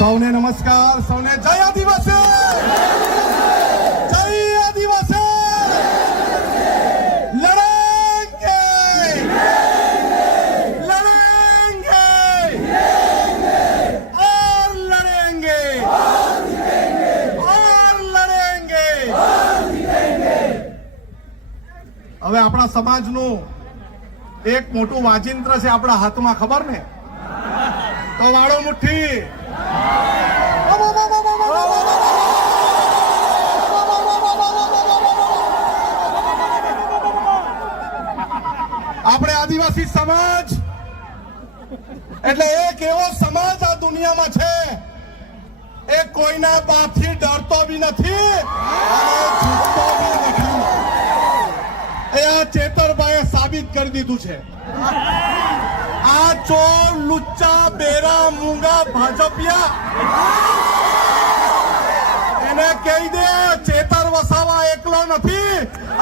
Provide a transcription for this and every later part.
સૌને નમસ્કાર, સૌને જય આદિવાસી, જય આદિવાસી. લડેંગે, લડેંગે और लड़ेंगे और लड़ेंगे. હવે આપણા સમાજનું એક મોટું વાજિંત્ર છે આપણા હાથમાં, ખબર ને? તો વાળો મુઠ્ઠી. આપણે આદિવાસી સમાજ એટલે એક એવો સમાજ આ દુનિયામાં છે એ કોઈના બાપથી ડરતો બી નથી અને ઝૂકતો બી નથી. એ આ ચેતરભાઈએ સાબિત કરી દીધું છે. આ ચોર, લુચ્ચા, બેરા, મૂંગા, ભાજપિયા એને કહી દે ચેતર વસાવા એકલો નથી,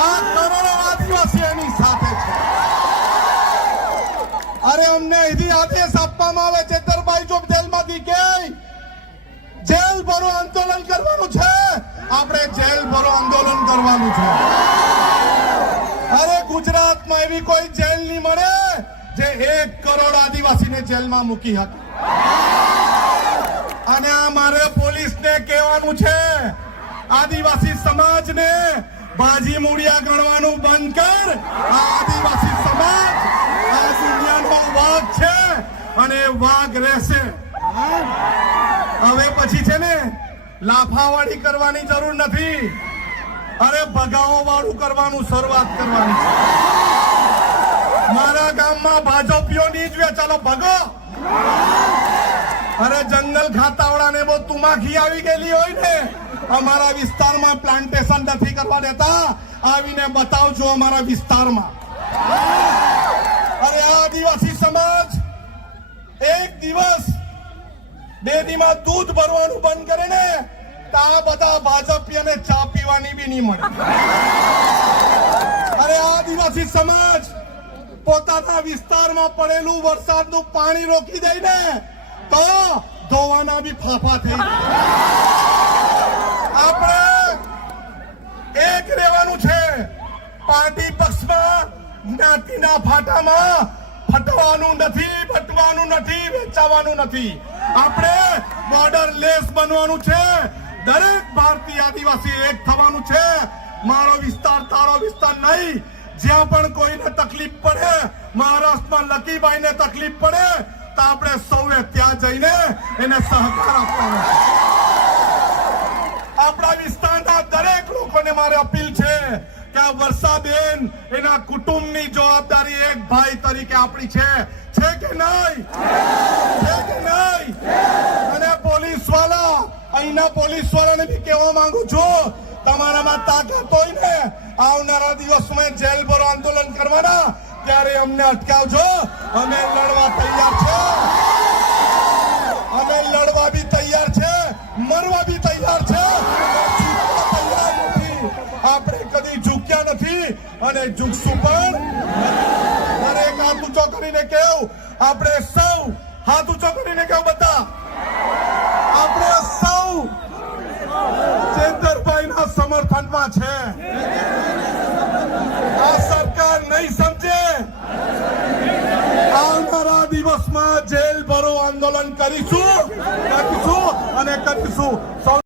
આ કરોડો આદિવાસી એની સાથે છે. અરે અમને અહીંથી આદેશ આપવામાં આવે ચેતરભાઈ જો જેલમાંથી કે જેલ ભરો આંદોલન કરવાનું છે, આપણે જેલ ભરો આંદોલન કરવાનું છે. અરે ગુજરાતમાં એવી કોઈ જેલ નહીં મળે જે 1 કરોડ આદિવાસીને જેલમાં મૂકી હતી. અને આ મારે પોલીસને કહેવાનું છે, આદિવાસી સમાજને બાજી મૂડિયા ગણવાનું બંધ કર. આ આદિવાસી સમાજ આ દુનિયાનો વાઘ છે અને વાઘ રહેશે. હવે પછી છે ને લાફાવાળી કરવાની જરૂર નથી, અરે ભગાવો વાળું કરવાનું શરૂઆત કરવાની છે. મારા ગામમાં ભાજપીઓની જ ચાલો ભગો. અરે જંગલ ખાતાવાળાને બહુ તુમાખી આવી ગયેલી હોય ને, અમારા વિસ્તારમાં પ્લાન્ટેશન નથી કરવા દેતા, આવીને બતાવજો અમારા વિસ્તારમાં. અરે આ આદિવાસી સમાજ એક દિવસ ડેરીમાં દૂધ ભરવાનું બંધ કરે ને તો આ બધા ભાજપીઓને ચા પીવાની બી નહીં મળે. અરે આ આદિવાસી સમાજ પોતાના વિસ્તારમાં પડેલું વરસાદનું પાણી રોકી દે ને તો ધોવાના બી ફાફા થઈ જાય. આપણે એક રહેવાનું છે, પાર્ટી પક્ષમાં જ્ઞાતિના ફાટામાં ફટવાનું નથી, બટવાનું નથી, વેચાવાનું નથી. આપણે બોર્ડર લેસ બનવાનું છે. દરેક ભારતીય આદિવાસી એક થવાનું છે. મારો વિસ્તાર તારો વિસ્તાર નહીં. જ્યાં પણ કોઈને તકલીફ પડે, મહારાષ્ટ્રમાં લકીભાઈને તકલીફ પડે તો આપણે સૌએ ત્યાં જઈને એને સહકાર આપવાનો છે. આપણા વિસ્તારના દરેક લોકોને મારે અપીલ છે કે આ વર્ષાબેન એના કુટુંબની જવાબદારી એક ભાઈ તરીકે આપણી છે કે નહીં? છે કે નહીં? અને પોલીસ વાળા, અહીંના પોલીસ વાળાને બી કહેવા માંગુ છું, તમારામાં તાકાત હોય ને આવનારા દિવસમાં જેલ ભરો આંદોલન કરવાના, ત્યારે અમને અટકાવજો. અમે લડવા તૈયાર છે, અમે લડવા બી તૈયાર છે, મરવા બી તૈયાર છે. તૈયાર નથી, આપણે કદી ઝૂક્યા નથી અને ઝૂકશું પણ નથી. દરેક હાથ ઊંચો કરીને કેવું, આપણે સૌ હાથ ઊંચો કરીને કેવું, બધા આપણે સૌ ચેતરભાઈના સમર્થનમાં છે. આ સરકાર નહીં સમજે, આવનારા દિવસમાં જેલ ભરો આંદોલન કરીશું અને કરીશું.